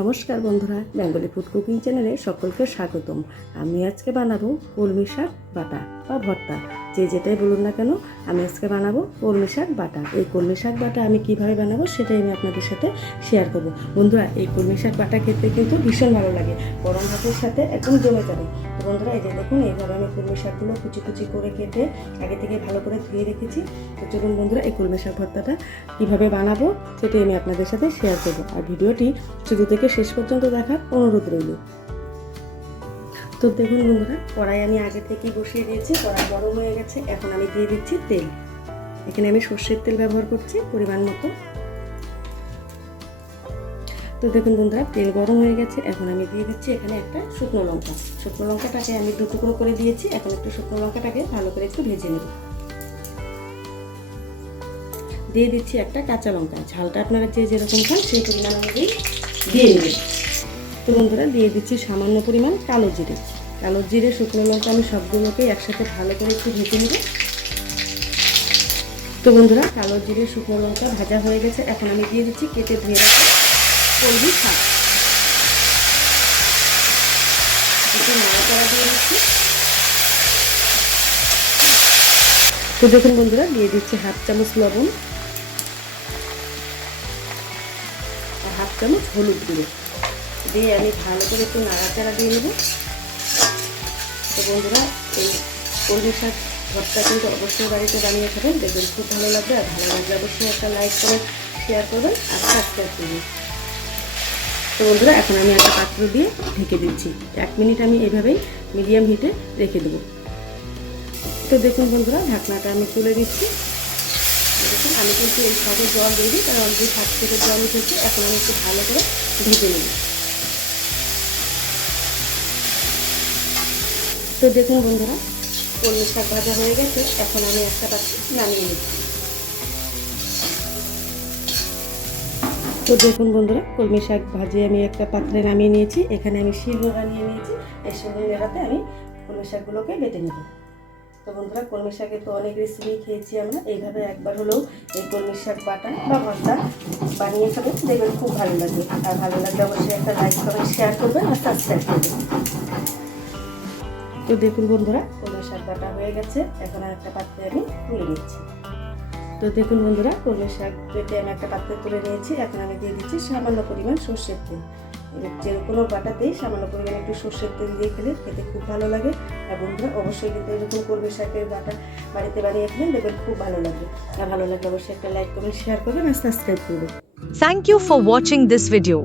নমস্কার বন্ধুরা, Bengali food cooking চ্যানেলে সকলকে স্বাগতম। আমি আজকে বানাবো কলমি শাক বাটা বা ভর্তা, যে যেটাই বলুন না কেন। আমি আজকে বানাবো কলমি শাক বাটা। এই কলমি শাক বাটা আমি কিভাবে বানাবো সেটাই আমি আপনাদের সাথে শেয়ার করব। বন্ধুরা, এই কলমি শাক বাটা খেতে কিন্তু ভীষণ ভালো লাগে, গরম ভাতের সাথে একদম জমে যাবে। তো বন্ধুরা, এই যে দেখুন, এইভাবে আমি কলমি শাকগুলো কুচি কুচি করে কেটে আগে থেকে ভালো করে ধুয়ে রেখেছি। তো চলুন বন্ধুরা, এই কলমি শাক ভর্তাটা কীভাবে বানাবো সেটাই আমি আপনাদের সাথে শেয়ার করবো। আর ভিডিওটি শুরু থেকে শেষ পর্যন্ত দেখার অনুরোধ রইল। তো দেখুন বন্ধুরা, কড়াই আমি আগে থেকেই বসিয়ে দিয়েছি, কড়াই গরম হয়ে গেছে। এখন আমি দিয়ে দিচ্ছি তেল। এখানে আমি সর্ষের তেল ব্যবহার করছি পরিমাণ মতো। তো দেখুন বন্ধুরা, তেল গরম হয়ে গেছে। এখন আমি দিয়ে দিচ্ছি এখানে একটা শুকনো লঙ্কা। শুকনো লঙ্কাটাকে আমি দু টুকরো করে দিয়েছি। এখন একটু শুকনো লঙ্কাটাকে ভালো করে একটু ভেজে নেব। দিয়ে দিচ্ছি একটা কাঁচা লঙ্কা। ঝালটা আপনারা যে যেরকম খান সেই পরিমাণ অনুযায়ী দিয়ে নেবেন। তো বন্ধুরা, দিয়ে দিচ্ছি সামান্য পরিমাণ কালো জিরে। কালো জিরে, শুকনো লঙ্কা আমি সবগুলোকে একসাথে ভালো করে একটু ভেজে নেব। তো বন্ধুরা, কালো জিরে শুকনো লঙ্কা ভাজা হয়ে গেছে। এখন আমি দিয়ে দিচ্ছি কেটে ধুয়ে রাখা কলমি শাক। একটু নাড়াচাড়া দিয়ে দিচ্ছি। তো দেখুন বন্ধুরা, দিয়ে দিচ্ছি হাফ চামচ লবণ আর হাফ চামচ হলুদ গুঁড়ো দিয়ে আমি ভালো করে একটু নাড়াচাড়া দিয়ে নেব। তো বন্ধুরা, এই কলমি শাক ভর্তা কিন্তু অবশ্যই বাড়িতে বানিয়ে খাবেন, দেখবেন খুব ভালো লাগবে। আর ভালো লাগলে অবশ্যই একটা লাইক করে শেয়ার করবেন আর সাবস্ক্রাইব করবেন। তো বন্ধুরা, এখন আমি একটা পাত্র দিয়ে ঢেকে দিচ্ছি। 1 মিনিট আমি এইভাবেই মিডিয়াম হিটে রেখে দেবো। তো দেখুন বন্ধুরা, ঢাকনাটা আমি তুলে দিচ্ছি। দেখুন, আমি কিন্তু এই শাকে জল দিয়ে দিই, কারণ অলরেডি শাক থেকে জল উঠেছে। এখন আমি একটু ভালো করে ভেজে নেব। তো দেখুন বন্ধুরা, কলমি শাক ভাজা হয়ে গেছে। এখন আমি একটা পাত্রে নামিয়ে নিচ্ছি। তো দেখুন বন্ধুরা, কলমি শাক ভাজিয়ে আমি একটা পাত্রে নামিয়ে নিয়েছি। এখানে আমি শিলনোড়া নিয়ে নিয়েছি। এই শিলনোড়াতে আমি কলমি শাকগুলোকে বেটে নেব। তো বন্ধুরা, কলমি শাকের তো অনেক রেসিপি খেয়েছি আমরা। এইভাবে একবার হলেও এই কলমি শাক বাটা বা ভর্তা বানিয়ে খাবেন, দেখবেন খুব ভালো লাগবে। আর ভালো লাগলে অবশ্যই একটা লাইক করবেন, শেয়ার করবেন আর সাবস্ক্রাইব করবেন। তো দেখুন বন্ধুরা, কলমি শাক বাটা হয়ে গেছে। এখন আর একটা পাত্রে আমি তুলে নিচ্ছি। তো দেখুন বন্ধুরা, কলমি শাক বেটে আমি একটা পাত্রে তুলে নিয়েছি। এখন আমি দিয়ে দিচ্ছি সামান্য পরিমাণ সর্ষের তেল। যে কোনো বাটাতেই সামান্য পরিমাণ একটু সর্ষের তেল দিয়ে খেলে খেতে খুব ভালো লাগে। আর বন্ধুরা, অবশ্যই কিন্তু এরকম কলমি শাকের বাটা বাড়িতে বানিয়ে খেলেন, দেখবেন খুব ভালো লাগবে। আর ভালো লাগলে অবশ্যই একটা লাইক করবেন, শেয়ার করবেন আর সাবস্ক্রাইব করবেন। Thank you for watching this video.